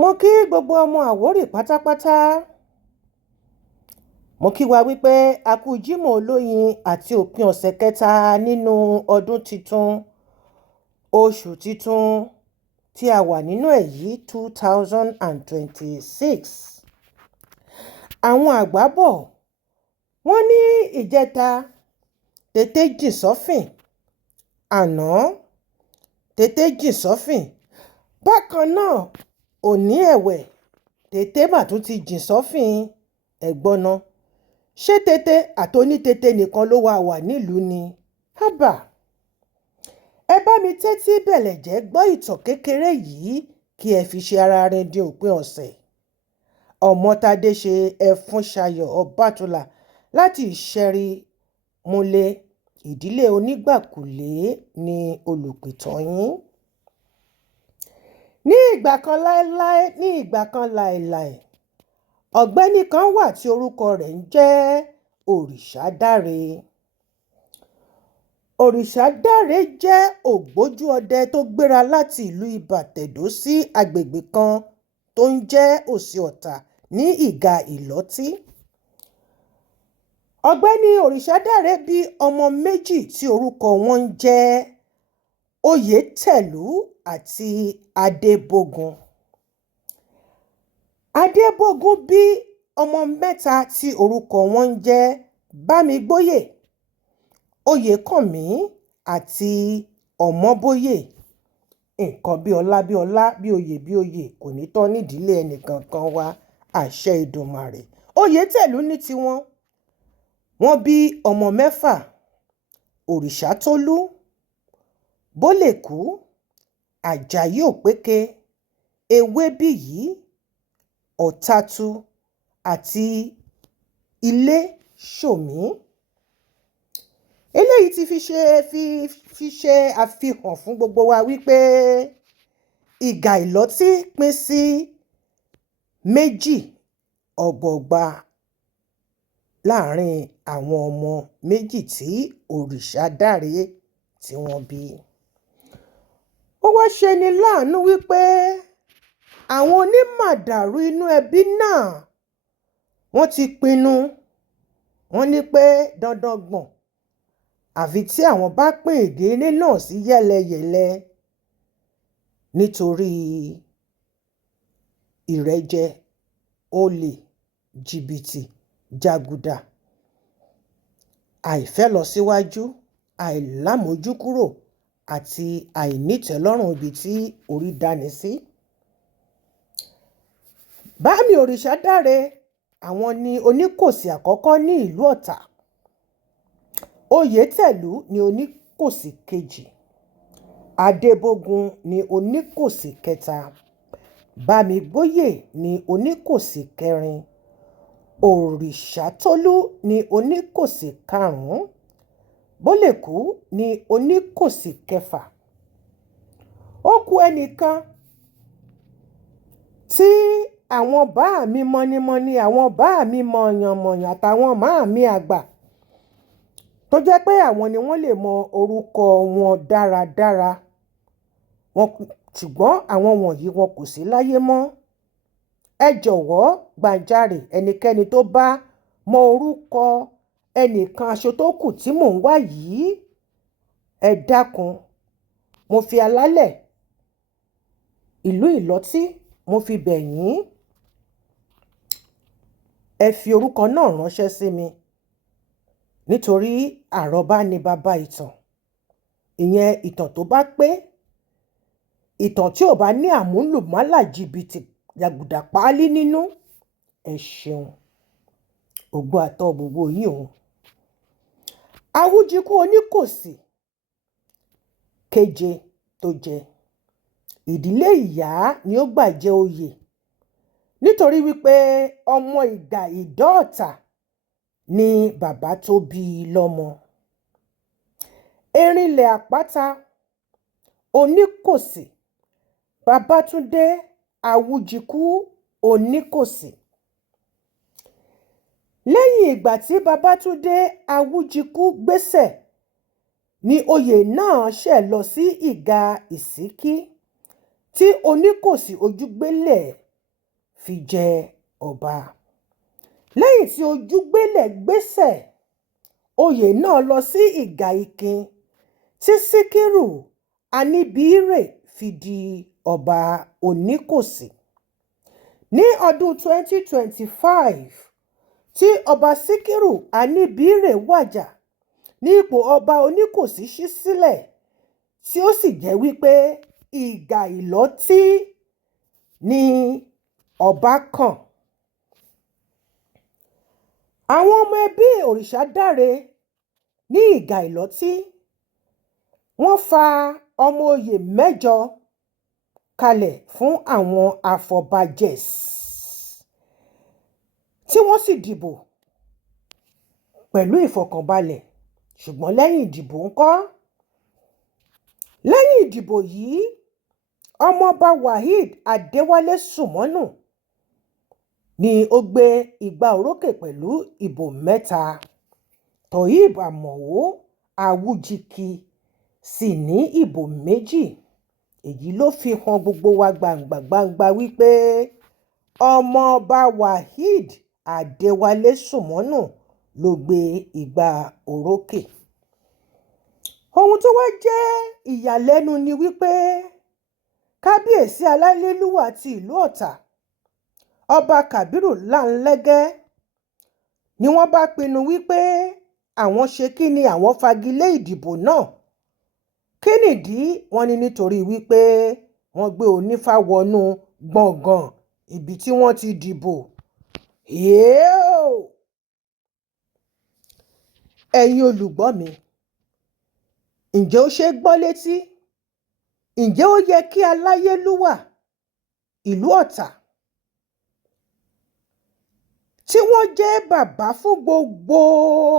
Mo kí gbogbo ọmọ Àwórì pátápátá. Mo kí wa wípé a kú Jímọ̀ olóyin àti òpin ọ̀sẹ̀ kẹta nínú ọdún titun, oṣù titun tí a wà nínú ẹ̀ yìí 2026. Àwọn àgbà bọ̀ wọ́n ní ìjẹta tètè jìn sọ́fìn, àná tètè jìn sọ́fìn, bákan náà òní ẹ̀wẹ̀ tètè mà tún ti jìn sọ́fìn. Ẹ̀gbọ́nà ṣé tètè àtonítété nìkan ló wà nílùú ni? Hábà, ẹ bá mi tẹ́tí bẹ̀lẹ̀ jẹ́ gbọ́ ìtàn kékeré yìí kí ẹ fi ṣe ara rẹ̀ di òpin ọ̀sẹ̀. Ọmọ́tádé ṣe Ẹfúnṣayọ̀ Ọbátúlá láti Ìṣẹ́rí Múlẹ̀, ìdílé Onígbàkúlé ní olùpìtàn yín. Ní ìgbà kan láéláé, ọ̀gbẹ́ni kan wà tí orúkọ rẹ̀ ń jẹ́ Òrìṣàdáre. Òrìṣàdáre jẹ́ ògbójú ọdẹ tó gbéra láti ìlú Ìbàtẹ̀dó sí agbègbè kan tó ń jẹ́ Òsì Ọ̀tà ní Ìgà Ìlọ́tí. Ọ̀gbẹ́ni Òrìṣàdáre bí ọmọ méjì tí orúkọ wọn ń jẹ́ Oyètẹ̀lú àti Adébógun. Adébógun bí ọmọ mẹ́ta tí orúkọ wọn ń jẹ́ Bámigbóyè, Oyèkànmí àti Ọmọbóyè. Nǹkan bí ọlá bí oyè kò ní tán nídìílé ẹnìkankan wa, àṣẹ Ìdùmarè. Oyètẹ̀lú ní tiwọn. Wọ́n bí ọmọ mẹ́fà: Òrìṣàtólú, Bólèkú, Àjàyí Òpéke, Ewébíyì, Ọ̀tàtù àti Iléṣòmí. Eléyìí ti fi ṣe àfihàn fún gbogbo wa wípé Ìgà Ìlọ́tí pín sí méjì ọ̀gbọ̀gba láàrin àwọn ọmọ méjì tí Òrìṣàdáre tí wọ́n bí. Ó wá ṣe ni láàánú wípé àwọn onímàdàrú inú ẹbí náà wọ́n ti pinnu, wọ́n ní pé dandan gbọ̀n àfi tí àwọn bá pín ìdílé náà sí yẹ́lẹyẹ̀lẹ nítorí ìrẹ́jẹ, olè, jìbìtì, jàgùdà, àìfẹ́ lọ síwájú, àìlámójúkúrò àti àìnítẹ̀lọ́rùn ibi tí orí dání sí. Bámi Òrìṣàdáre àwọn ni Oníkòsí àkọ́kọ́ ní ìlú Ọ̀tà. Oyètẹ̀lú ni Oníkòsí kejì. Adébógun ni Oníkòsí kẹta. Bámigbóyè ni Oníkòsí kẹrin. Òrìṣàtólú ni Oníkòsí karùn-ún. Bólèkú ni Oníkòsí kẹfà. Ó kù ẹnìkan tí àwọn báàmí mọ́nímọ́ní, àwọn báàmí mọ̀yànmọ̀yàn àtàwọn máàmí àgbà tó jẹ́ pé àwọn ni wọ́n lè mọ orúkọ wọn dáradára. Ṣùgbọ́n àwọn wọ̀nyí wọn kò sí láyé mọ́. Ẹ jọ̀wọ́ gbàjarè ẹnikẹ́ni tó bá mọ orúkọ ẹnìkan aṣọ tó kù tí mò ń wá yìí, ẹ dákun, mo fi alálẹ̀ ìlú Ìlọ́tí mo fi bẹ̀ yín, ẹ fi orúkọ náà ránṣẹ́ sí mi nítorí àrọ́bá ni bàbá ìtàn. Ìyẹn ìtàn tó bá pé, ìtàn tí ò bá ní àmúlùmálà jìbìtì jàgùdà páálí nínú. Ẹ ṣeun, ògo àtọ́ gbogbo yín òun. Awújíkú Oníkòsí keje tó jẹ, ìdílé ìyá ni ó gbà jẹ oyè nítorí wípé ọmọ Ìgà Ìdó-Ọ̀tà ni bàbá tó bí i lọ́mọ. Erinlẹ̀ Àpáta, Oníkòsí, Babátúndé Awújíkú Oníkòsí. Lẹ́yìn ìgbà tí Babátúndé Awújíkú gbéṣẹ̀ ni oyè náà ṣẹ̀ lọ sí Ìgà Ìsíkí tí Oníkòsí Ojúgbélẹ̀ fi jẹ ọba. Lẹ́yìn tí Ojúgbélẹ̀ gbéṣẹ̀, oyè náà lọ sí ìgà Ìkìn tí Síkírù Aníbíírè fi di ọba Oníkòsí. Ní ọdún 2025 tí ọba Síkírù Aníbíírè wàjà ní ipò ọba Oníkòsí ṣí sílẹ̀, tí ó sì jẹ́ wípé ìgà Ìlọ́tí ni ọba kàn. Àwọn ọmọ ẹbí Òrìṣàdáre ní ìgà Ìlọ́tí wọ́n fa ọmọ oyè 8 kalẹ̀ fún àwọn afọbajẹ tí wọ́n sì dìbò pẹ̀lú ìfọ̀kànbalẹ̀. Ṣùgbọ́n lẹ́yìn ìdìbò ńkọ́? Lẹ́yìn ìdìbò yìí, ọmọọba Waheed Adéwálé Sùmọ́nù ni ó gbé igbá orókè pẹ̀lú ìbò 3. Toheeb Àmọ̀wó Awújíkì sì ní ìbò 2. Èyí ló fi hàn gbogbo wa gbangba wípé ọmọọba Waheed Adéwálé Sùmọ́nù ló gbé igbá orókè. Ohun tó wá jẹ́ ìyàlẹ́nu ni wípé kábíyèsí aláyélúwà ti ìlú Ọ̀tà, ọba Kábírù Láńlẹ́gẹ́, ni wọ́n bá pinnu wípé àwọn ṣe kíni, àwọn fagilé ìdìbò náà. Kí nìdí? Wọ́n ní nítorí wípé wọ́n gbé onífá wọnú gbọ̀ngàn ibi tí wọ́n ti dìbò. Ẹ̀yin olùgbọ́ mi, ǹjẹ́ ó ṣe é gbọ́ létí? Ǹjẹ́ ó yẹ kí aláyélúwà ìlú Ọ̀tà, tí wọ́n jẹ́ bàbá fún gbogbo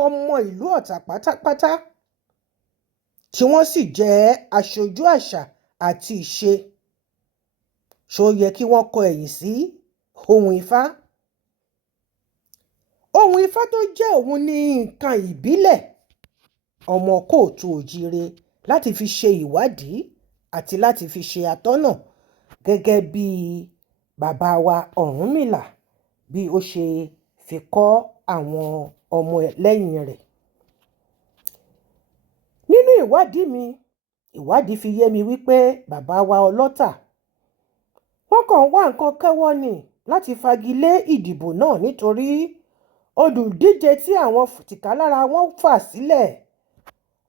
ọmọ ìlú Ọ̀tà pátápátá, tí wọ́n sì jẹ́ aṣojú àṣà àti ìṣe, ṣó yẹ kí wọ́n kọ ẹ̀yìn sí ohun Ifá? Ohun Ifá tó jẹ́ òun ní nǹkan ìbílẹ̀ ọmọ kóòtù òjíire láti fi ṣe ìwádìí àti láti fi ṣe atọ́nà, gẹ́gẹ́ bí bàbá wa Ọ̀rúnmìlà bí ó ṣe fi kọ́ àwọn ọmọ lẹ́yìn rẹ̀. Nínú ìwádìí mi, ìwádìí fi yé mi wípé bàbá wa Ọlọ́tà, wọ́n kàn wá nǹkan kẹ́wọ́ ni láti fagilé ìdìbò náà, nítorí olùdíje tí àwọn tìkálára wọn fà sílẹ̀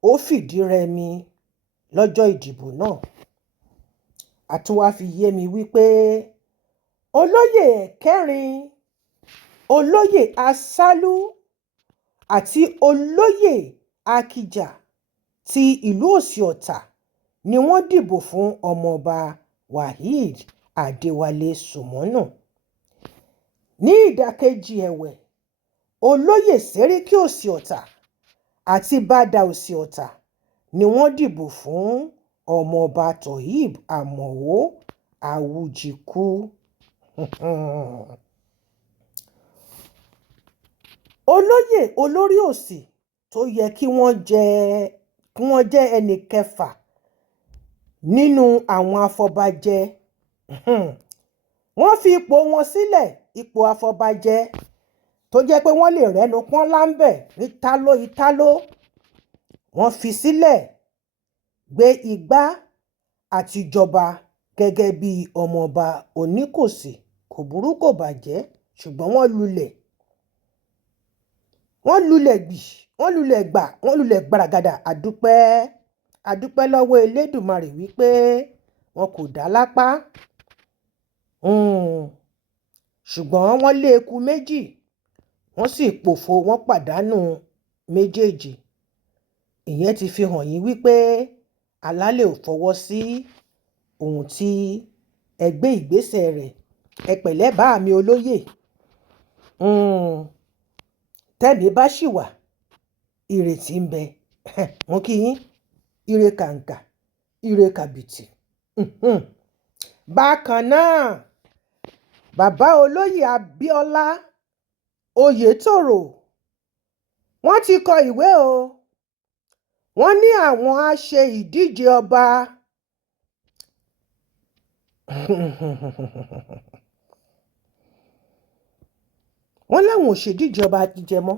ó fìdí rẹmi lọ́jọ́ ìdìbò náà. Àtúnwá fi yé mi wípé olóyè ẹ̀kẹrin, olóyè Asálú àti olóyè Akíjà ti ìlú Òsì Ọ̀tà ni wọ́n dìbò fún ọmọọba Waheed Adéwálé Sùmọ́nù. Ní ìdàkejì ẹ̀wẹ̀, olóyè Sẹ́ríkí Òsì Ọ̀tà àti Bàdà Òsì Ọ̀tà ni wọ́n dìbò fún ọmọọba Toheeb Àmọ̀wó Awújíkù. Olóyè olórí òsì tó yẹ kí wọ́n jẹ́ ẹnì kẹfà nínú àwọn afọbajẹ, wọ́n fi ipò wọn sílẹ̀, ipò afọbajẹ tó jẹ́ pé wọ́n lè rẹ́nu pọ́n láńbẹ̀ ní ìtáló, wọ́n fi sílẹ̀ gbé igbá àti jọba gẹ́gẹ́ bí ọmọọba Oníkòsí. Kò burú kò bàjẹ́, ṣùgbọ́n wọ́n lulẹ̀ gbì, wọ́n lulẹ̀ gbà, wọ́n lulẹ̀ gbaragada. Àdúpẹ́ lọ́wọ́ Elédùmarè wípé wọn kò dá lápá. Ṣùgbọ́n wọ́n lé eku méjì, wọ́n sì pòfo, wọ́n pàdánù méjèèjì. Ìyẹn ti fi hàn yín wípé alálẹ̀ ò fọwọ́ sí ohun tí ẹ gbé ìgbésẹ̀ rẹ̀. Ẹ pẹ̀lẹ́ bá mi olóyè. Tẹ́mi bá ṣì wà, ìrètí ń bẹ. Mo kí yín, ire kàǹkà, ire kàbìtì. Bákan náà, bàbá olóyè Abíọ́lá Oyètòrò, wọ́n ti kọ ìwé o. Wọ́n ní àwọn á ṣe ìdíje ọba. wọ́n láwọn ò ṣèdíje ọba jíjẹ mọ́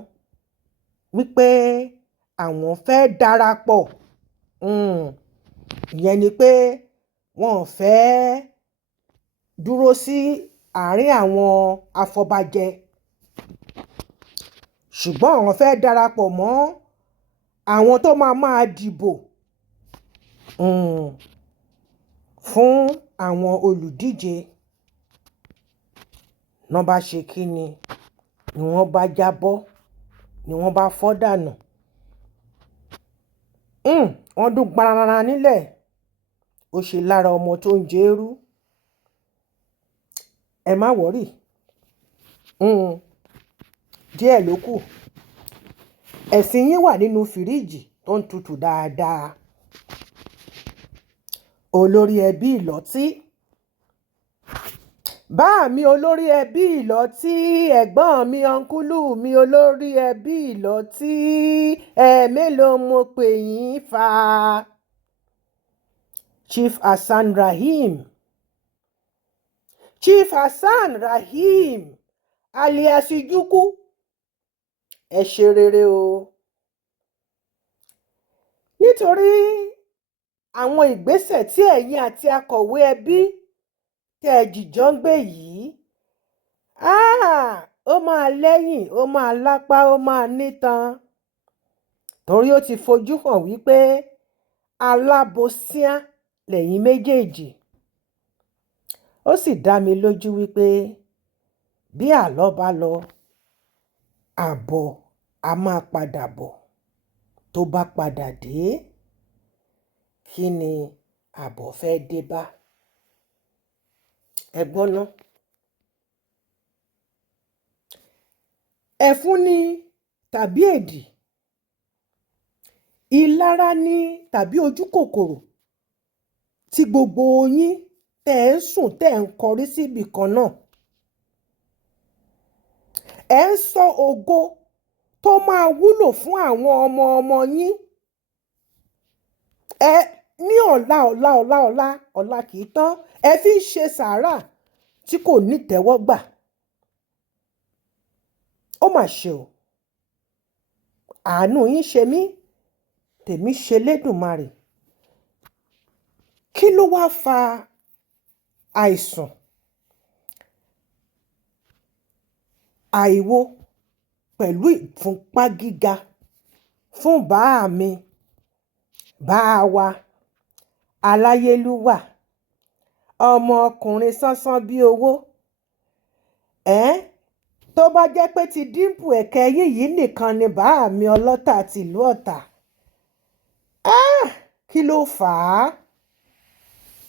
wípé àwọn fẹ́ darapọ̀ ìyẹn ni pé wọn ò fẹ́ dúró sí àárín àwọn afọbajẹ ṣùgbọ́n àwọn fẹ́ darapọ̀ mọ́ àwọn tó máa dìbò fún àwọn olùdíje. Náà bá ṣe kí ni wọ́n bá jábọ́ ni wọ́n bá fọ́ dànù. Wọ́n dún gbarara nílẹ̀ ó ṣe lára ọmọ tó ń jẹ eérú. Ẹ má wọ́rì díẹ̀ ló kù. Ẹ̀sìn yín wà nínú fìríìjì tó ń tutù dáadáa. Olórí ẹbí ìlọ́tí, bá mi olórí ẹbí ìlọ́tí, ẹ̀gbọ́n mi ọ̀nkúlù mi olórí ẹbí ìlọ́tí, mélòó mo pè yín fa. Chief Hassan Rahim, Chief Hassan Rahim alias Ijukwu, ẹ ṣe rere o. Nítorí àwọn ìgbésẹ̀ tí ẹ̀yin àti akọ̀wé ẹbí tẹ́ ẹ jìjọ ń gbé yìí, ó máa lẹ́yìn, ó máa lápá, ó máa nítan. Torí ó ti fojú hàn wípé alábòsíà lẹ̀yin méjèèjì. Ó sì dá mi lójú wípé bí àlọ́ bá lọ, àbọ̀ a máa padà bọ̀. Tó bá padà dé, kí ni àbọ̀ fẹ́ dé bá? Ẹ gbọ́ ná. Ẹ̀fún ni tàbí èdì, ìlara ni tàbí ojú kòkòrò tí gbogbo yín tẹ́ ẹ ń sùn tẹ́ ẹ ń kọrí síbì kan náà. Ẹ ń sọ ògo tó máa wúlò fún àwọn ọmọ ọmọ yín. Ẹ ní ọ̀la kì í tán. Ẹ fi ń ṣe sàárà tí kò ní tẹ́wọ́gbà. Ó mà ṣe o. Àánú yín ṣe mí, tèmi ṣe Lédùmarè. Kí ló wá fa àìsàn, àìwo pẹ̀lú ìfúnpá gíga fún bàá mi, bàá wa, Aláyélúwà, ọmọ ọkùnrin sánsán bí owó? Tó bá jẹ́ pé ti dímpù ẹ̀kẹ́ yìí nìkan ni bàá mi ọlọ́tà tìlú Ọ̀tà. Kí ló fà á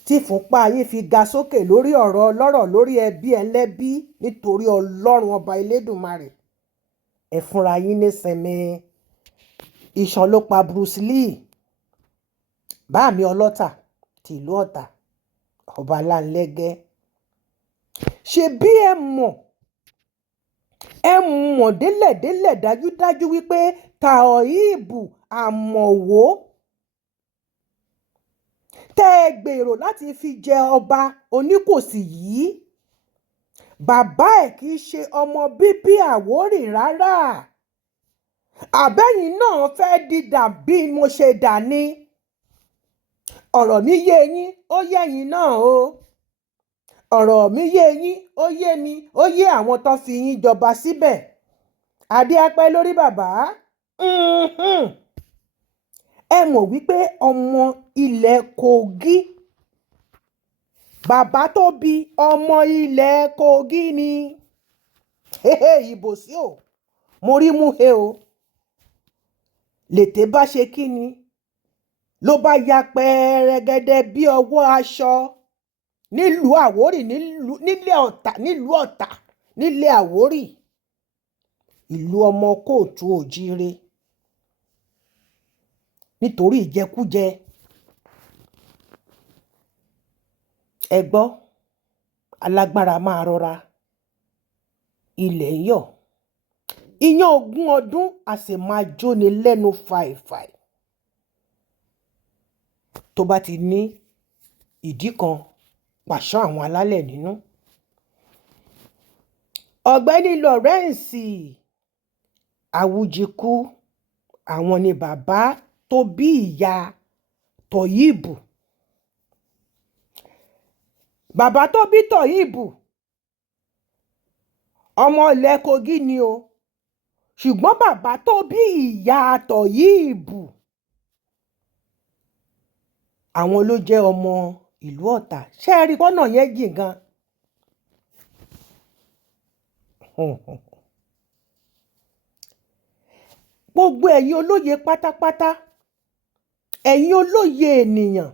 tí ìfúnpá yín fi ga sókè lórí ọ̀rọ̀ ọlọ́rọ̀ lórí ẹbí ẹlẹ́bí? Nítorí Ọlọ́run ọba Elédùmarè, ẹ fúnra yín nísinmi. Ìṣàn ló pa Bruce Lee. Bàá mi ọlọ́tà tìlú Ọ̀tà, ọba Láńlẹ́gẹ́. Ṣé bí ẹ mọ̀ délẹ̀délẹ̀ dájúdájú wípé Tàòíbù Àmọ̀wó tẹ́ ẹ gbèrò láti fi jẹ ọba Oníkòsí yìí, bàbá ẹ̀ kì í ṣe ọmọ bíbí Àwórì rárá. Àbẹ́yìn náà fẹ́ dìdà bí mo ṣe dà ní. Ọ̀rọ̀ mi yé yín, ó yé yín náà o. Ọ̀rọ̀ mi yé yín, ó yé mi, ó yé àwọn tó fi yín jọba síbẹ̀. Adé á pẹ́ lórí bàbá. Ẹ mọ̀ wípé ọmọ ilẹ̀ Kogi, bàbá tó bí ọmọ ilẹ̀ Kogi ni. Ìbò sí o, mo rí mú he o. Lètè bá ṣe kí ni ló bá ya pẹ́ẹ́rẹ́gẹ́dẹ́ bí ọwọ́ aṣọ nílùú Àwórì, nílùú Ọ̀tà, nílé Àwórì, ìlú ọmọ kóòtù òjíire. Nítorí ìjẹkújẹ. Ẹ gbọ́, alágbára máa rọra, ilẹ̀ ń yọ̀. Iyán ogún ọdún a sì máa jóni lẹ́nu fàìfàì. Tó bá ti ní ìdí kan pàṣán àwọn alálẹ̀ nínú. ọ̀gbẹ́ni Lawrence Awujiku, àwọn ni bàbá tó bí ìyá Toyib. Bàbá tó bí Toyib ọmọ ilẹ̀ Kogi ni o, ṣùgbọ́n bàbá tó bí ìyá Toyib àwọn ló jẹ́ ọmọ ìlú Ọ̀tà. Ṣé ẹ rí pọ́nà yẹn jìn gan? Gbogbo ẹ̀yin olóye pátápátá, ẹ̀yin olóye ènìyàn,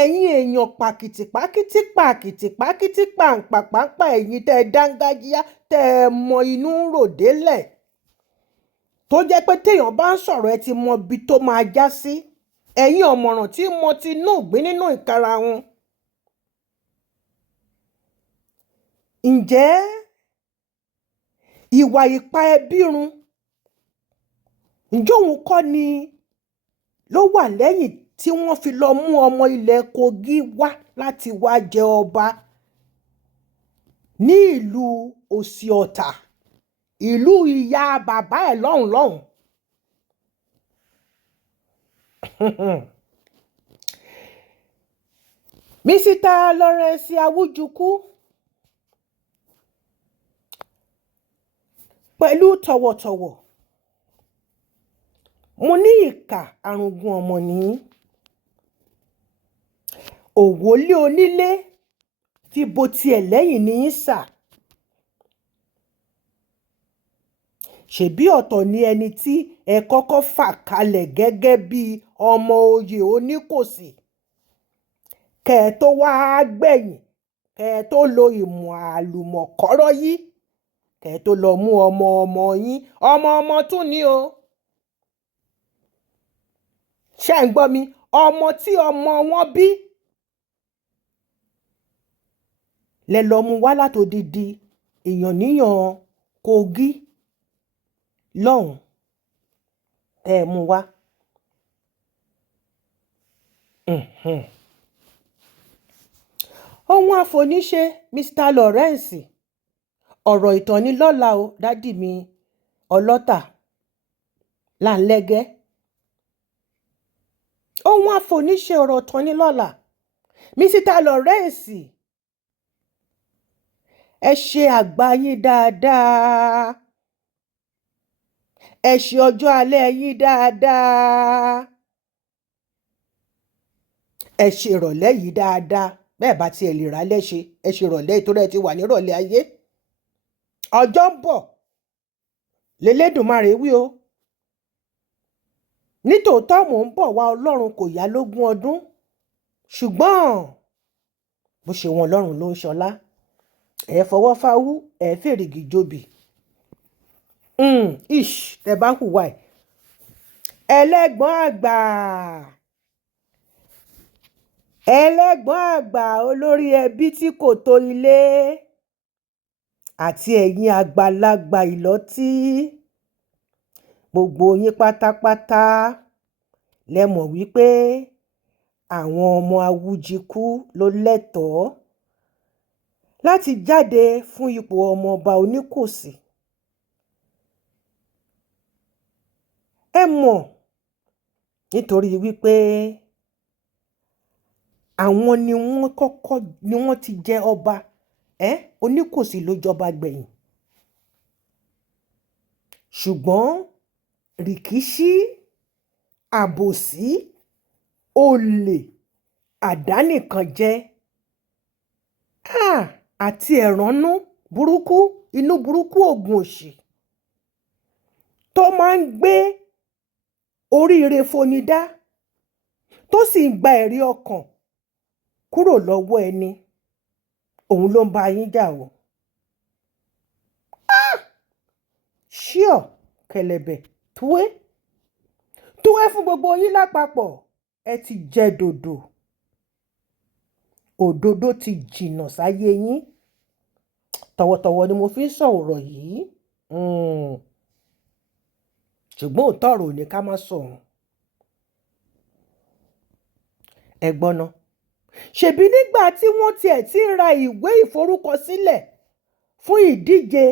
ẹ̀yin èèyàn pàkìtìpákìtì pàkìtìpákìtì pàǹpàpàǹpà, ẹ̀yin tẹ́ ẹ dángájíá, tẹ́ ẹ mọ inú rò délẹ̀, tó jẹ́ pé téèyàn bá ń sọ̀rọ̀ ẹ ti mọ ibi tó máa já sí. Ẹ̀yin ọ̀mọ̀ràn tí mo ti nú ìgbín nínú ìkarahun. Ǹjẹ́ ìwà ìpa ẹbí run, ǹjẹ́ òun kọ́ ni ló wà lẹ́yìn tí wọ́n fi lọ mú ọmọ ilẹ̀ Kogi wá láti wá jẹ ọba ní ìlú Òsì Ọ̀tà, ìlú ìyá bàbá ẹ̀ lọ́hùn. Mr. Lawrence Awujiku, pẹ̀lú tọ̀wọ̀tọ̀wọ̀, mo ní ìkà arùngún ọmọ ní òwòlé onílé fi bo tiẹ̀ lẹ́yìn ní sà. Ṣèbí ọ̀tọ̀ ni ẹni tí ẹ kọ́kọ́ fà kalẹ̀ gẹ́gẹ́ bí ọmọ oyè Oníkòsí, kẹ́ ẹ tó wá gbẹ̀yìn, kẹ́ ẹ tó lo ìmọ̀ àlùmọ̀kọ́rọ́ yìí, kẹ́ ẹ tó lọ mú ọmọ yín, ọmọ tún ni o. Ṣé ń gbọ́ mi? Ọmọ tí ọmọ wọn bí lẹ lọ mú wá látòdìdí èèyàn níyàn Kogi lọ́hùn, ẹ mú wá. Ohun àfoníṣe Mr. Lawrence, ọ̀rọ̀ ìtọ́nilọ́la o, dádì mi ọlọ́tà láńlẹ́gẹ́. Ohun àfoníṣe ọ̀rọ̀ ìtọ́nilọ́la Mr. Lawrence, ẹ ṣe àgbà yín dáadáa, ẹ ṣe ọjọ́ alẹ́ yín dáadáa, ẹ ṣe ìrọ̀lẹ́ yìí dáadáa. Bẹ́ẹ̀ bá tiẹ̀ lè rálẹ́ ṣe, ẹ ṣe ìrọ̀lẹ́ ìtòrò ẹ ti wà nírọ̀lẹ́ ayé. Ọjọ́ ń bọ̀ lélẹ́dùmarè wí o. Nítòótọ́ mò ń bọ̀ wá, Ọlọ́run kò yá lógún ọdún, ṣùgbọ́n bó ṣe wọn Ọlọ́run ló ń ṣọlá. Ẹ fọwọ́ fáwú, ẹ fèrègì jòbì. Tẹ bá hùwà ẹ̀. Ẹlẹ́gbọ́n àgbà olórí ẹbí tí kò tó ilé, àti ẹ̀yin àgbàlagbà ìlọ́tí, gbogbo yín pátápátá lẹ mọ̀ wípé àwọn ọmọ Awujiku ló lẹ́tọ̀ọ́ láti jáde fún ipò ọmọọba Oníkòsí. Ẹ mọ̀, nítorí wípé àwọn ni wọ́n ti jẹ ọba, Oníkòsí ló jọba gbẹ̀yìn. Ṣùgbọ́n rìkíṣí, àbòsí, olè, àdánìkànjẹ, àti ẹ̀ránú burúkú, inú burúkú ògùn òṣì tó máa ń gbé oríire foni dá, tó sì ń gba ẹ̀rí ọkàn kúrò lọ́wọ́ ẹni, òun ló ń bá yín jà o. Ṣíọ̀ kẹlẹ̀bẹ̀ túwé fún gbogbo yín lápapọ̀. Ẹ ti jẹ dòdò, òdodo ti jìnnà sáyé yín. Tọ̀wọ̀tọ̀wọ̀ ni mo fi ń sọ̀rọ̀ yìí, ṣùgbọ́n òótọ́ ọ̀rọ̀ ò ní ká má sọ̀rọ̀. Ẹ gbọ́ ná, ṣèbí nígbà tí wọ́n tiẹ̀ ti ń ra ìwé ìforúkọsílẹ̀ fún ìdíje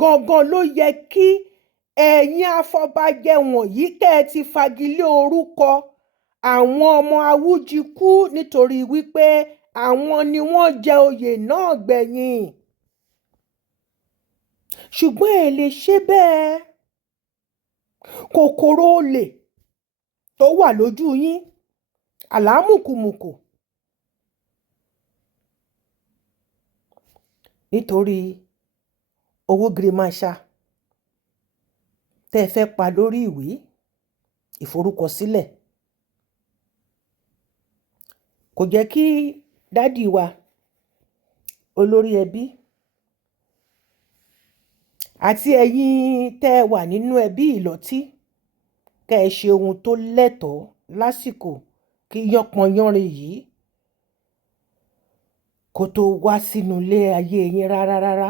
gangan ló yẹ kí ẹ̀yin afọbajẹ wọ̀nyí kẹ́ ẹ ti fagilé orúkọ àwọn ọmọ Awújíkú nítorí wípé àwọn ni wọ́n jẹ oyè náà gbẹ̀yìn. Ṣùgbọ́n ẹ lè ṣe bẹ́ẹ̀. Kòkòrò olè tó wà lójú yín, àlámùkùmùkù, nítorí owó girimáṣá tẹ́ ẹ fẹ́ pa lórí ìwé ìforúkọsílẹ̀ kò jẹ́ kí dádì wa olórí ẹbí àti ẹ̀yin tẹ́ ẹ wà nínú ẹbí ìlọ́tí kẹ́ ẹ ṣe ohun tó lẹ́tọ̀ọ́ lásìkò kí yánpọnyánrin yìí kó tó wá sínú ilé ayé yín rárá.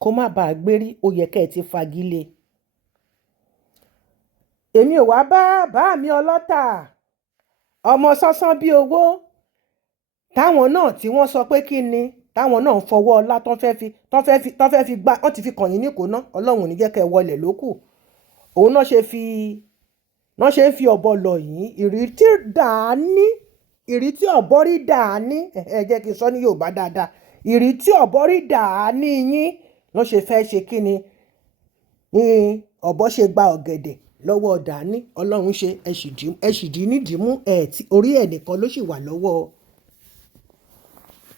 Kó má bàa gbérí, ó yẹ kẹ́ ẹ ti fagilé. Èmi ò wá bá mi ọlọ́tà ọmọ sánsán bí owó táwọn náà tí wọ́n sọ pé kí ni táwọn náà ń fọwọ́ ọlá tán fẹ́ fi gbá, wọ́n ti fi kàn yín níkò ná, Ọlọ́run ò ní jẹ́ kẹ́ ẹ wọlé lókù. Òun náà ṣe ń fi ọ̀bọ lọ̀ yín. Ìrètí dàání, ìrètí ọ̀bọ rí dàání, ẹ jẹ́ kí n sọ ní Yorùbá dáadáa. Ìrètí ọ̀bọ rí dàání yín ló ṣe fẹ́ ṣe kí ni ọ̀bọ ṣe gba ọ̀gẹ̀dẹ̀ lọ́wọ́ dàání. Ọlọ́run ṣe ẹ̀ṣìdì nídìímú orí ẹ̀ nìkan ló sì wà lọ́wọ́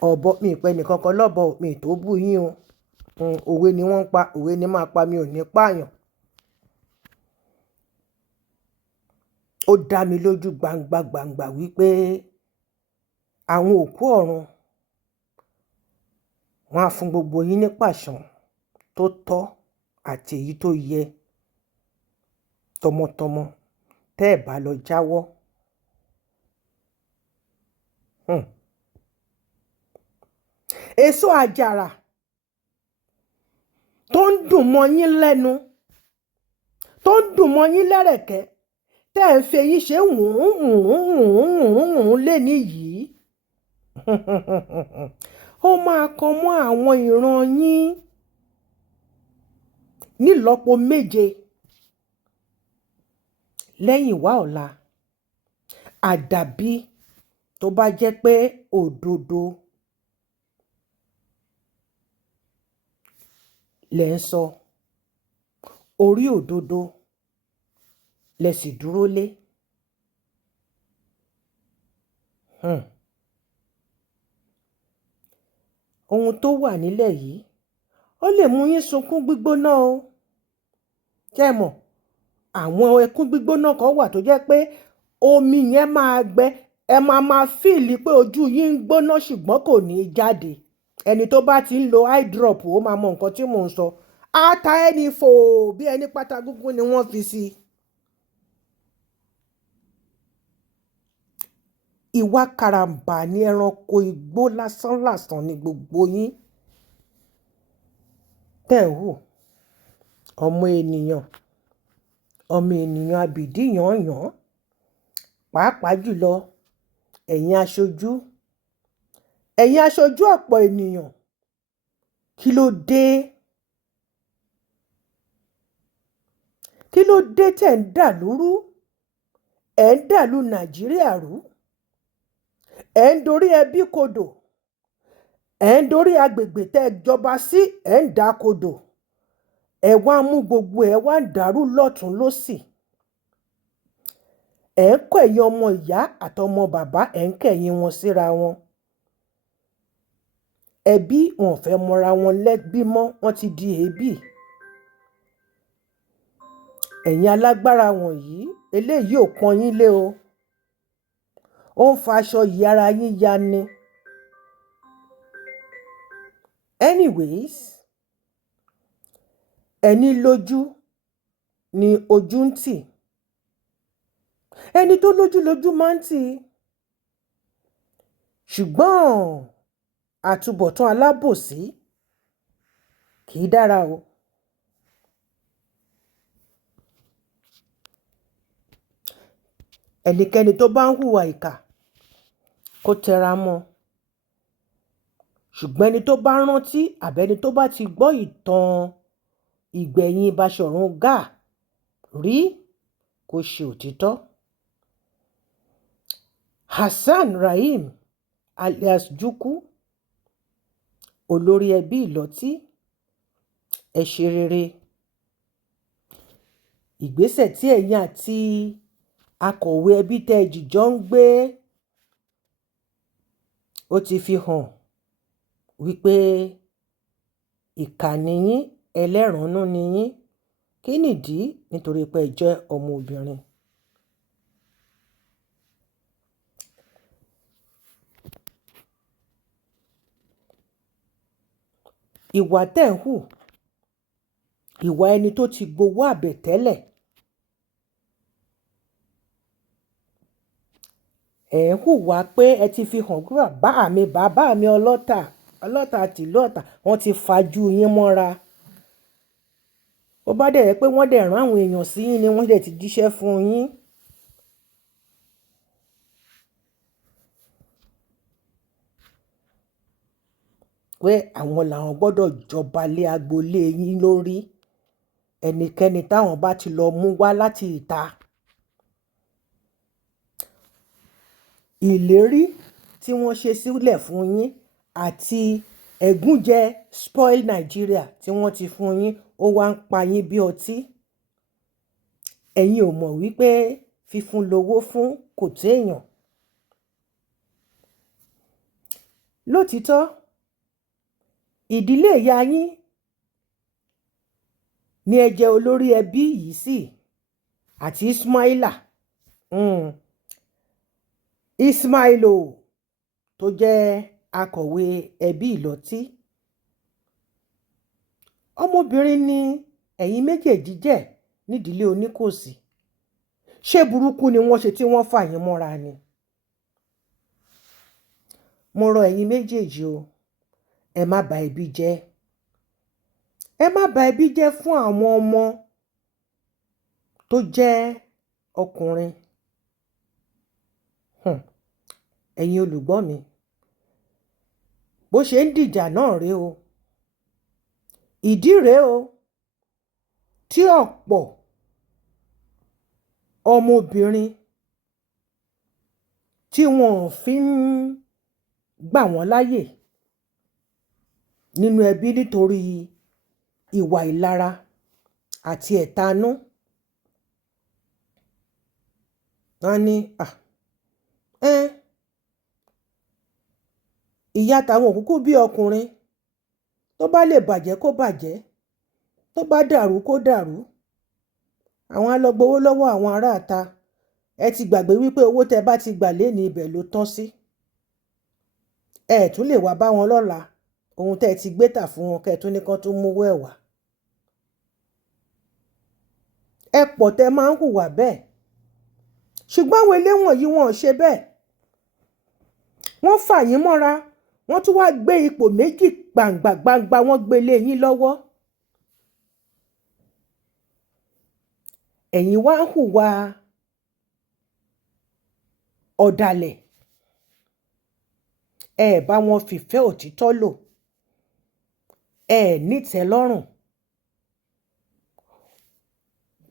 ọ̀bọ. Mi ìpẹ́ nìkan kan lọ́bọ, mi tó bú yín o. Òwe ni wọ́n ń pa, òwe ni máa pa, mi ò ní pààyàn. Ó dá mi lójú gbangba wípé àwọn òkú ọ̀run wọ́n á fún gbogbo yín ní pàṣán tó tọ́ àti èyí tó yẹ tọmọtọmọ tẹ́ ẹ̀ bá lọ jáwọ́. Èso àjàrà tó ń dùn mọ́ yín lẹ́nu, tó ń dùn mọ́ yín lẹ́rẹ̀kẹ́, tẹ́ ẹ̀ ń fi eyín ṣe wùn léni yìí ó máa kan mọ́ àwọn ìran yín nílọ́po méje lẹ́yìn wá ọ̀la. Àdàbí tó bá jẹ́ pé òdodo lẹ̀ ń sọ, orí òdodo lẹ̀ sì dúró lé. Ohun tó wà nílẹ̀ yìí ó lè mú yín sunkún gbígbóná o. Ṣé ẹ mọ̀, àwọn ẹkún gbígbóná kan wà tó jẹ́ pé omi yẹn máa gbẹ, ẹ máa fíìlì pé ojú yín ń gbóná ṣùgbọ́n kò ní jáde. Ẹni tó bá ti ń lo eye drop ó máa mọ nǹkan tí mò ń sọ. Ata ẹni fò bí ẹni pátá gúngún ni wọ́n fi sí. Ìwà karambà ní ẹranko igbó lásán ni gbogbo yín tẹ̀ ń hù. Ọmọ ènìyàn abìdí yànyàn, pàápàá jùlọ ẹ̀yin aṣojú ọ̀pọ̀ ènìyàn. Kí ló dé? Kí ló dé tẹ̀ ń dàlúrú? Ẹ̀ ń dàlú Nàìjíríà rú. Ẹ̀ ń dorí ẹbí kodò. Ẹ̀ ń dorí agbègbè tẹ́ jọba sí, ẹ̀ ń dá kodò. Ẹ wá mú gbogbo ẹ̀ wá ń dàrú lọ́tún lósì. Ẹ̀ ń kọ́ ẹ̀yin ọmọ ìyá àtọmọ bàbá, ẹ̀ ń kẹ̀yìn wọn síra wọn. Ẹbí wọn ò fẹ́ mọra wọn lẹ́bí mọ́, wọ́n ti di èébì. Ẹ̀yin alágbára wọ̀nyí, eléyìí ò pọ́n yín lé o. Ó ń fa aṣọ yìí ara yín ya ni. Anyways, ẹni lójú ni ojú ń tì. Ẹni tó lójú máa ń tì. Ṣùgbọ́n àtúbọ̀tán alábòsí kì í dára o. Ẹnikẹ́ni tó bá ń hùwà ìkà kó tẹra mọ́. ṣùgbọ́n ẹni tó bá rántí àbẹ́ni tó bá ti gbọ́ ìtàn ìgbẹ̀yìn Baṣọ̀run Gáà rí kó ṣe òtítọ́. Hasan Rahim alias Jukwu, olórí ẹbí Ìlọ́tí, ẹ ṣe rere. Ìgbésẹ̀ tí ẹ̀yin àti akọ̀wé ẹbí tẹ́ ẹ jìjọ ń gbé ó ti fi hàn wípé ìkà ni yín, ẹlẹ́rùnnú ni yín. Kí nìdí? Nítorí pé ẹ jẹ́ ọmọ obìnrin. Ìwà tẹ́ ń hù, ìwà ẹni tó ti gbowó àbẹ̀tẹ́lẹ̀. Ẹ̀ ń hùwà pé ẹ ti fi hàn pé bàbá mi ọlọ́tà tìlú Ọ̀tà wọ́n ti fajú yín mọ́ra. Ó bá dẹ̀ yẹ pé wọ́n dẹ̀ rán àwọn èèyàn sí yín ni wọ́n dẹ̀ ti jíṣẹ́ fún yín. Pé àwọn làwọn gbọ́dọ̀ jọba lé agboolé yín lórí. Ẹnikẹ́ni táwọn bá ti lọ mú wá láti ìta. Ìlérí tí wọ́n ṣe sílẹ̀ fún yín àti ẹ̀gúnjẹ spoil Nigeria tí wọ́n ti fún yín ó wá ń pa yín bí ọtí. Ẹ̀yin ò mọ̀ wípé fífún lówó fún kò téèyàn. Lótìítọ́, ìdílé ìyá yín ni ẹ jẹ́ olórí ẹbí yìí sí àti Ismaila. Ismailo tó jẹ́ akọ̀wé ẹbí Ìlọ́tí. Ọmọbìnrin ni ẹ̀yin méjèèjì jẹ́ nídìílé Oníkòsí. Ṣé burúkú ni wọ́n ṣe tí wọ́n fà yín mọ́ra ni? Mo rọ ẹ̀yin méjèèjì o, ẹ má bà ẹbí jẹ́. Ẹ má bà ẹbí jẹ́ fún àwọn ọmọ tó jẹ́ ọkùnrin. Ẹ̀yin olùgbọ́ mi, bó ṣe ń dìjà náà rèé o. Ìdí rèé o tí ọ̀pọ̀ ọmọbìnrin tí wọn fi ń gbà wọ́n láyè nínú ẹbí nítorí ìwà ìlara àti ẹ̀tanú. Wọ́n ní ìyá táwọn òkúkú bí ọkùnrin, tó bá lè bàjẹ́ kó bàjẹ́, tó bá dàrú kó dàrú. Àwọn á lọ gbowó lọ́wọ́ àwọn aráàta. Ẹ ti gbàgbé wípé owó tẹ bá ti gbà léni ibẹ̀ ló tán sí. Ẹ tún lè wá bá wọn lọ́la ohun tẹ́ ti gbé tà fún wọn kẹ́ tún ní kán tún mówó ẹ̀ wá. Ẹ pọ̀ tẹ́ máa ń hùwà bẹ́ẹ̀. Ṣùgbọ́n àwọn eléwọ̀n yìí wọn ò ṣe bẹ́ẹ̀. Wọ́n fà yín mọ́ra, wọ́n tún wá gbé ipò méjì gbangba wọ́n gbé lé yín lọ́wọ́. Ẹ̀yin wá ń hùwà ọ̀dàlẹ̀. Ẹ bá wọn fìfẹ́ òtítọ́ lò. Ẹ nítẹ́lọ́rùn.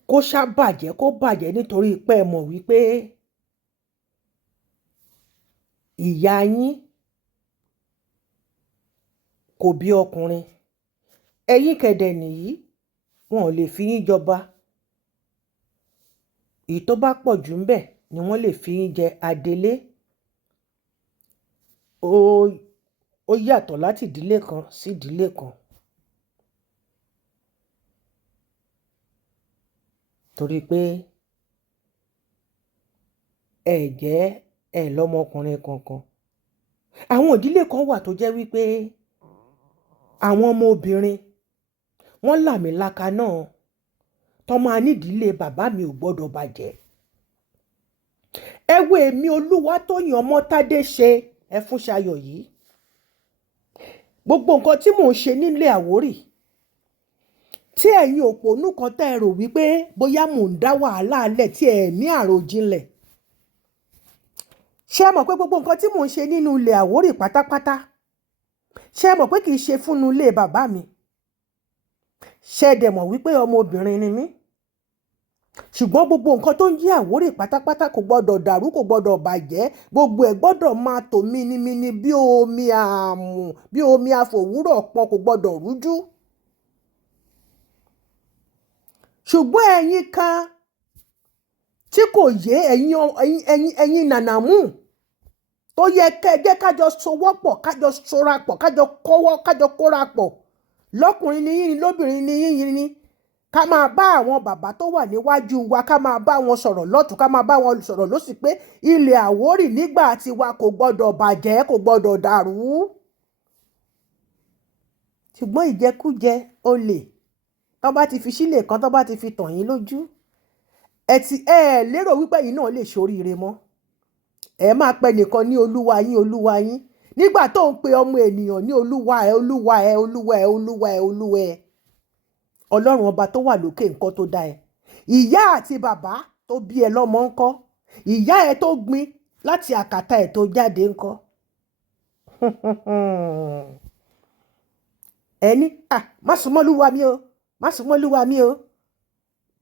Kó ṣá bàjẹ́ kó bàjẹ́ nítorí pé ẹ mọ̀ wípé ìyá yín kò bí ọkùnrin. Ẹ̀yin kẹ̀dẹ̀ nìyí, wọn ò lè fi yín jọba. Èyí tó bá pọ̀ jù ńbẹ̀ ni wọ́n lè fi yín jẹ adelé. Ó yàtọ̀ láti ìdílé kan sí ìdílé kan. Torí pé ẹ jẹ́ lọ́mọkùnrin kankan. Àwọn ìdílé kan wà tó jẹ́ wípé àwọn ọmọ obìnrin wọ́n làmìlaka náà tó máa nídìílé bàbá mi ò gbọ́dọ̀ bàjẹ́. Ẹ wo èmi Olúwatóyìn Ọmọ́tádé ṣe Ẹfúnṣayọ̀ yìí. Gbogbo nǹkan tí mò ń ṣe nílé Àwórì tí ẹ̀yin òpònú kan tẹ́ ẹ rò wípé bóyá mò ń dá wàhálà lẹ̀ tí ẹ ní àròjinlẹ̀. Ṣé ẹ mọ̀ pé gbogbo nǹkan tí mò ń ṣe nínú ilé Àwórì pátápátá ṣé ẹ mọ̀ pé kì í ṣe fúnnu ilé bàbá mi? ṣé ẹ dẹ̀ mọ̀ wípé ọmọbìnrin ni mí? ṣùgbọ́n gbogbo nǹkan tó ń yí Àwórì pátápátá kò gbọ́dọ̀ dàrú, kò gbọ́dọ̀ bàjẹ́, gbogbo ẹ̀ gbọ́dọ̀ máa tò minimini bí omi àmù, bí omi àfòwúrọ̀ pọn, kò gbọ́dọ̀ rújú. ṣùgbọ́n ẹ̀yin kan tí kò yé, ẹ̀yin nànàmú tó yẹ kẹ́ kájọ sowọ́pọ̀, kájọ sorapọ̀, kájọ kọ́wọ́, kájọ kórapọ̀, lọ́kùnrin ni yín ni, lóbìnrin ni yín ni, ká máa bá àwọn bàbá tó wà níwájú wa, ká máa bá wọn sọ̀rọ̀ lọ́tùn, ká máa bá wọn sọ̀rọ̀ lósì pé ilẹ̀ Àwórì nígbà tiwa kò gbọ́dọ̀ bàjẹ́, kò gbọ́dọ̀ dàrú. ṣùgbọ́n ìjẹkújẹ, olè, tó bá ti fi sílè kan, tó bá ti fi tàn yín lójú, ẹ lérò wípé yín náà lè ṣoríire mọ́. ẹ máa pè nìkan ní olúwa yín, olúwa yín, nígbà tó ń pe ọmọ ènìyàn ní olúwa ẹ, olúwa ẹ, olúwa ẹ, olúwa ẹ, olúwa ẹ. Ọlọ́run ọba tó wà lókè ńkọ́ tó dá ẹ? Ìyá àti bàbá tó bí ẹ lọ́mọ ńkọ́? Ìyá ẹ tó gbin láti àkàtà ẹ tó jáde ńkọ́? ẹni má súnmọ́ olúwa mi o, má súnmọ́ olúwa mi o.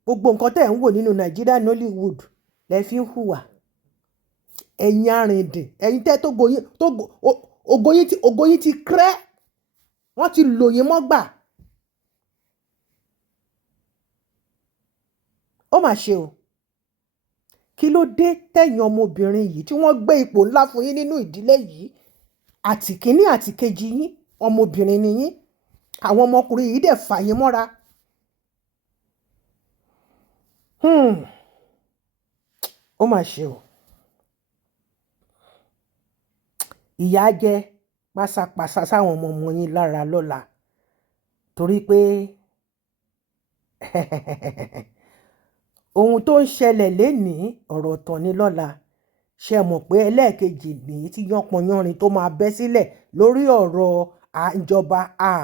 gbogbo nǹkan tẹ́ ẹ̀ ń wò nínú Nàìjíríà Nollywood lẹ fi ń hùwà. ẹ̀yin arìndìn, ẹ̀yin tẹ́ ògo yín ti krẹ́, wọ́n ti lò yín mọ́gbà. ó mà ṣe o. kí ló dé tẹ̀yin ọmọbìnrin yìí tí wọ́n gbé ipò ńlá fún yín nínú ìdílé yìí? àti kínní àti kejì yín ọmọbìnrin ni yín, àwọn ọmọkùnrin yìí dẹ̀ fà yín mọ́ra. ó mà ṣe o. ìyà jẹ pásápásá sáwọn ọmọ yín lára lọ́la, torí pé ohun tó ń ṣẹlẹ̀ lénìí ọ̀rọ̀ tán ni lọ́la. ṣe mọ̀ pé ẹlẹ́ẹ̀kejì nìyí tí yánpọnyánrin tó máa bẹ́ sílẹ̀ lórí ọ̀rọ̀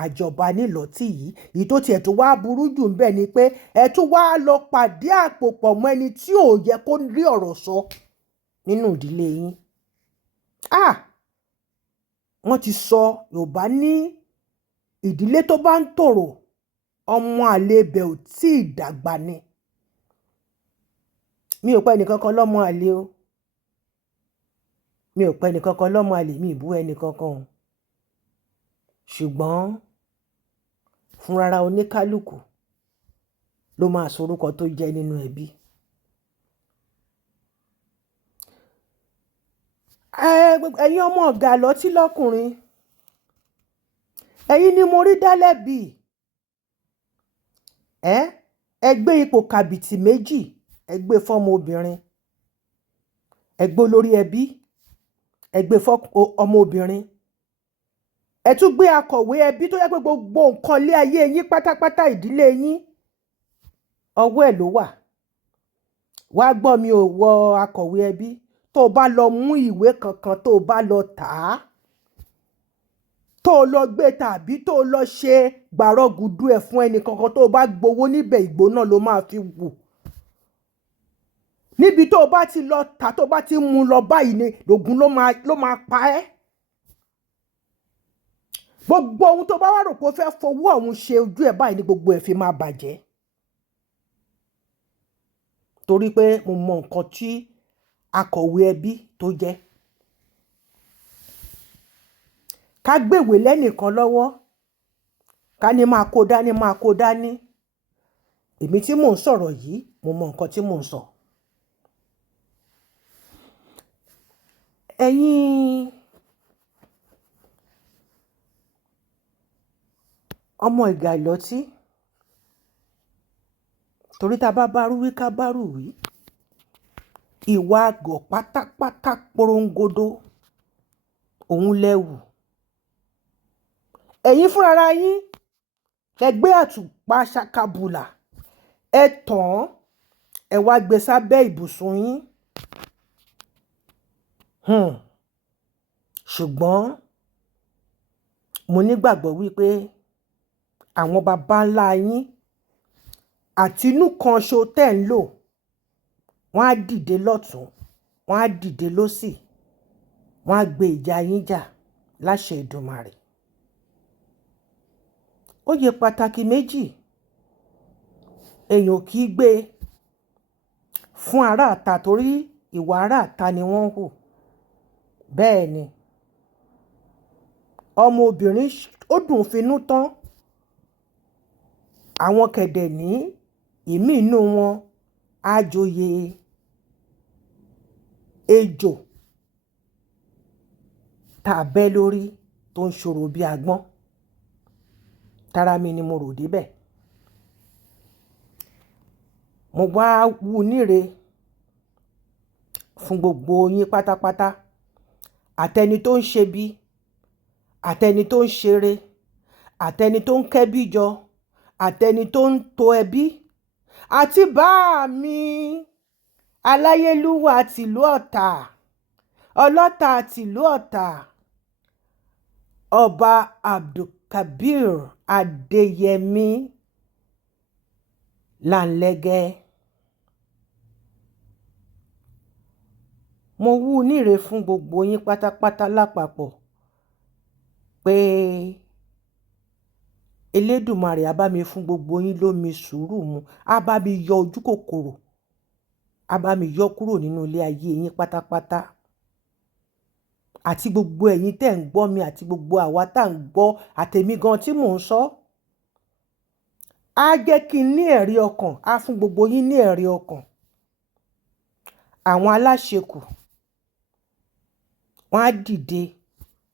àjọba nílọ̀tì yìí. èyí tó tiẹ̀ tó wá burú jù ń bẹ̀ ni pé ẹ tún wá lọ pàdé àpòpọ̀ mọ́ ẹni tí ò yẹ kó rí ọ̀rọ̀ sọ nínú ìdílé yín. wọ́n ti sọ Yorùbá ní ìdílé tó bá ń tòrò, ọmọ àlè ibẹ̀ ò tí ì dàgbà ni. mi ò pa ẹnìkankan lọ́mọ àlè o, mi ò pa ẹnìkankan lọ́mọ àlè, mi ì bú ẹnìkankan o. ṣùgbọ́n fúnrara oníkálukú ló máa sorúkọ tó jẹ́ nínú ẹbí. ẹ̀yin ọmọ ọ̀gá lọ́tí lọ́kùnrin, ẹ̀yin ni mo rí dálẹ́bi. ẹ gbé ipò kàbìtì méjì, ẹ gbé fọ́mọ obìnrin, ẹ gbé olórí ẹbí, ẹ gbé fọ́mọ obìnrin, ẹ tún gbé akọ̀wé ẹbí tó yẹ pé gbogbo nǹkan lé ayé yín pátápátá ìdílé yín ọwọ́ ẹ̀ ló wà. wá gbọ́, mi ò wọ akọ̀wé ẹbí. tó o bá lọ mú ìwé kankan, tó o bá lọ tà á, tó o lọ gbé tàbí tó o lọ ṣe gbàrọ̀gùdù ẹ̀ fún ẹnì kankan, tó o bá gbowó níbẹ̀, ìgbóná ló máa fi wù. níbi tó o bá ti lọ tà, tó o bá ti mú lọ báyìí ni lògùn ló máa pa ẹ́. gbogbo ohun tó bá wà rò pé ó fẹ́ fowó ọ̀hún ṣe, ojú ẹ̀ báyìí ni gbogbo ẹ̀ fi máa bàjẹ́. torí pé mo mọ nǹkan tí akọ̀wé ẹbí tó jẹ́. ká gbèwé lẹ́nìkan lọ́wọ́, ká ní máa kó dání, máa kó dání. èmi tí mò ń sọ̀rọ̀ yìí, mo mọ nǹkan tí mò ń sọ. ẹ̀yin ọmọ ìgà ìlọ́tí, torí tá a bá rú wí ká bá rú wí, ìwà àgọ̀ pátápátá porongodo òun lẹ́wù. ẹ̀yin fúnra yín ẹ gbé àtùpà ṣakabùlà, ẹ tàn án, ẹ wá gbé sábẹ́ ibùsùn yín. ṣùgbọ́n mo nígbàgbọ́ wípé àwọn baba ńlá yín àti inú kan ṣo tẹ́ ń lò, wọ́n á dìde lọ́tún, wọ́n á dìde lósì, wọ́n á gbé ìjà yín jà láṣẹ Èdùmàrè. oyè pàtàkì méjì èèyàn kì í gbé fún aráàta torí ìwà aráàta ni wọ́n ń hù. Bẹ́ẹ̀ ni ọmọbìnrin ó dùn finú tán, àwọn kẹ̀dẹ̀ ní ìmí inú wọn á joyè ejò tá a bẹ́ lórí tó ń ṣòro bí agbọ́n. Tara mi ni mo rò débẹ̀. Mo wá wú níre fún gbogbo yín pátápátá, àtẹni tó ń ṣe bí, àtẹni tó ń ṣeré, àtẹni tó ń kẹ́bí jọ, àtẹni tó ń to ẹbí, àti bá mi aláyélúwà tìlú Ọ̀tà, ọlọ́tà tìlú Ọ̀tà, ọba Abdulkabir Adéyẹmí Lanlẹ́gẹ́. Mo wú níre fún gbogbo yín pátápátá lápapọ̀ pé Elédùmarè á bá mi fún gbogbo yín lómi sùúrù mu, á bá mi yọ ojú kòkòrò, á bá mi yọ kúrò nínú ilé ayé yín pátápátá. Àti gbogbo ẹ̀yin tẹ́ ń gbọ́ mi, àti gbogbo àwa tá ń gbọ́, àtèmi gan tí mò ń sọ. Á jẹ́ kí n ní ẹ̀rí ọkàn, á fún gbogbo yín ní ẹ̀rí ọkàn. Àwọn aláṣekù wọ́n á dìde,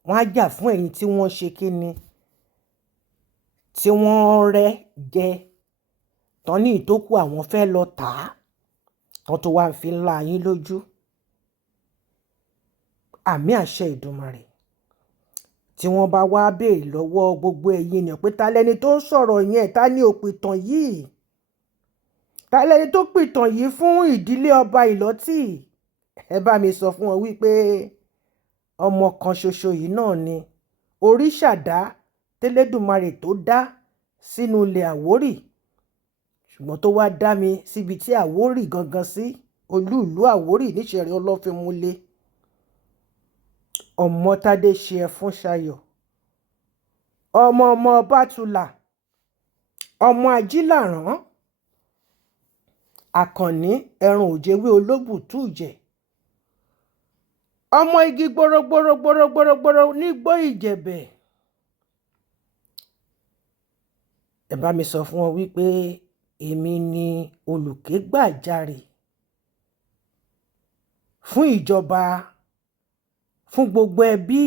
wọ́n á jà fún ẹ̀yin tí wọ́n ṣe kíni, tí wọ́n rẹ́ jẹ, tán ní ìtókù àwọn fẹ́ lọ tà á, tán tó wá fi ńlá yín lójú. Àmì àṣẹ Ìdùmarè. Tí wọ́n bá wá béèrè lọ́wọ́ gbogbo ẹ̀yin ènìyàn pé ta lẹni tó ń sọ̀rọ̀ yẹn, ta ni òpìtàn yìí, ta lẹni tó pìtàn yìí fún ìdílé ọba Ìlọ́tì, ẹ bá mi sọ fún wọn wípé ọmọ kan ṣoṣo yìí náà ni Oríṣàdá tẹ́lẹ́dùmarè tó dá sínú ilẹ̀ Àwórì, ṣùgbọ́n tó wá dá mi síbi tí Àwórì gangan sí, olú ìlú Àwórì níṣẹ̀rẹ̀ Ọlọ́fínmúlé. Ọmọ́tádé ṣe ẹfún ṣayọ̀, ọmọ Bátúlà, ọmọ Ajílàrán, Àkànní ẹrùn òjèwé olóbùtújẹ, ọmọ igi gbòrògbòrògbòrògbòrò nígbó Ìjẹ̀bẹ̀. Ẹ bá mi sọ fún wọn wípé èmi ni olùkégbàjarè fún ìjọba, fún gbogbo ẹbí,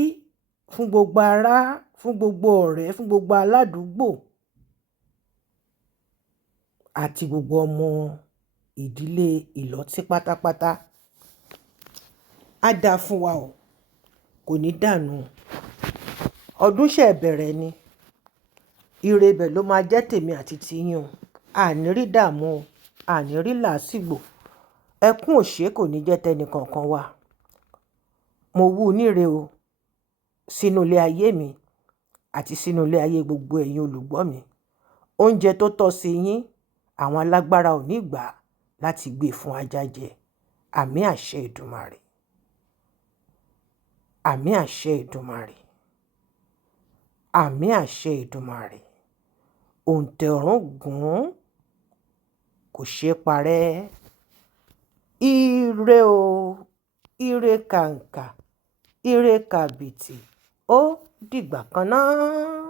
fún gbogbo ará, fún gbogbo ọ̀rẹ́, fún gbogbo aládùúgbò àti gbogbo ọmọ ìdílé Ìlọ́tì pátápátá. Á dáa fún wa o, kò ní dànù. Ọdún ṣẹ̀ bẹ̀rẹ̀ ni, ire bẹ̀ ló máa jẹ́ tèmi àti tiyín o. Àní rí dààmú o, àní rí làásìgbò, ẹkún òṣè kò ní jẹ́ tẹnì kankan wa. Mo wú níre o sínú ilé ayé mi àti sínú ilé ayé gbogbo ẹ̀yin olùgbọ́ mi. Oúnjẹ tó tọ́ sí yín, àwọn alágbára ò ní gbà láti gbé fún ajá jẹ. Àmì àṣẹ Ìdùmarè. Àmì àṣẹ Ìdùmarè. Àmì àṣẹ Ìdùmarè. Òǹtẹ̀ ọ̀run gùn kò ṣeé parẹ́. Ire o, ire kàǹkà, ire kàbìtì, ó dìgbà kan náà.